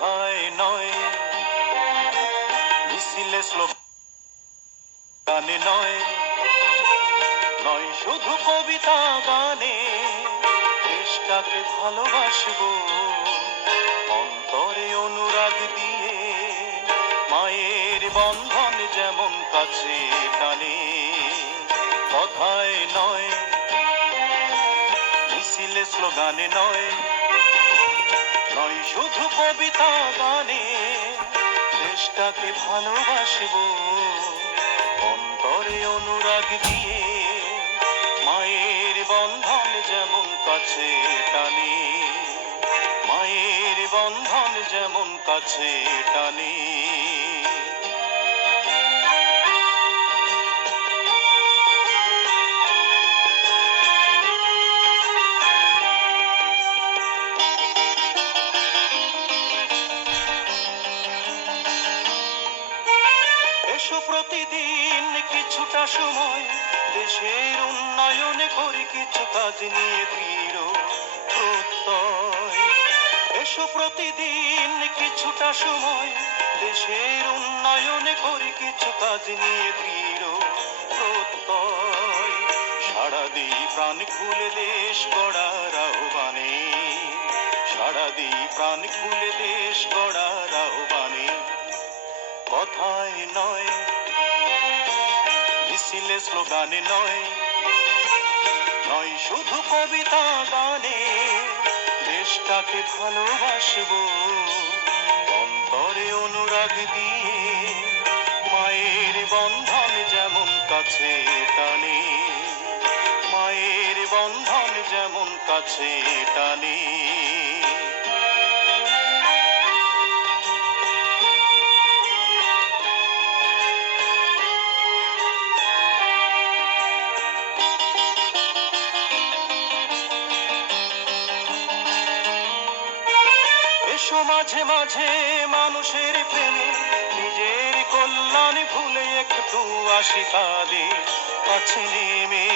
হয় নয়। মিছিলে গানে নয়। নয় শুধু কবিতা গানে। দেশটাকে ভালোবাসবো। অন্তরে অনুরাগ দিয়ে। মায়ের বন্ধন যেমন কাছে টানে, কথায় নয়। মিছিলে স্লোগানে নয়। নয়, শুধু কবিতা গানে দেশটাকে ভালোবাসব। অন্তরে অনুরাগ দিয়ে মায়ের বন্ধন যেমন কাছে টানে, মায়ের বন্ধন যেমন কাছে টানে। এসো প্রতিদিন কিছুটা সময় দেশের উন্নয়নে করি কিছু কাজ নিয়ে দৃঢ় প্রত্যয়। এসো প্রতিদিন কিছুটা সময় দেশের উন্নয়নে করি কিছু কাজ নিয়ে দৃঢ় সারা দিই প্রাণ খুলে দেশ গড়ার আহ্বানে সারা দিই প্রাণ খুলে দেশ গড়ার আহ্বানে। কথায় নয়, মিছিলে স্লোগানে নয় নয় শুধু কবিতা গানে। দেশটাকে ভালোবাসবো, অন্তরে অনুরাগ দিয়ে, মায়ের বন্ধন যেমন কাছে টানে, মায়ের বন্ধন যেমন কাছে টানে। এসো মাঝে মাঝে মানুষের প্রেমে। নিজের কল্যাণ ভুলে একটু আসি তাদের কাছে নেমে।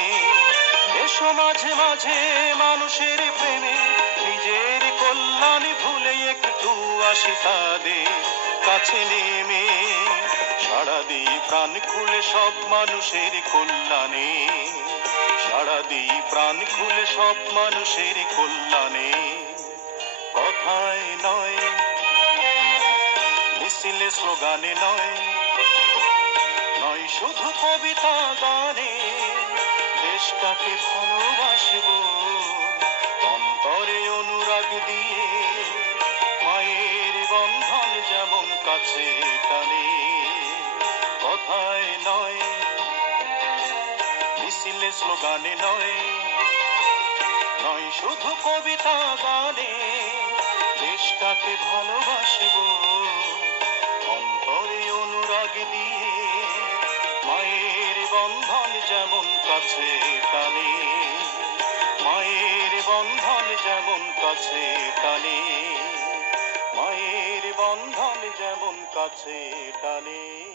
এসো মাঝে মাঝে মানুষের প্রেমে। নিজের কল্যাণ ভুলে একটু আসি তাদের কাছে নেমে। সারা দিই প্রাণ খুলে সব মানুষের কল্যাণে। সারা দিই প্রাণ খুলে সব মানুষের কল্যাণে। কথায় নয়, মিছিলে স্লোগানে নয় নয় শুধু কবিতা গানে। দেশটাকে ভালোবাসবো, অন্তরে অনুরাগ দিয়ে, মায়ের বন্ধন যেমন কাছে টানে। কথায় নয়, মিছিলে স্লোগানে নয় নয় শুধু কবিতা গানে, দেশটাকে ভালোবাসবো। অন্তরে অনুরাগ দিয়ে, মায়ের বন্ধন যেমন কাছে টানে, মায়ের বন্ধন যেমন কাছে টানে, মায়ের বন্ধন যেমন কাছে টানে।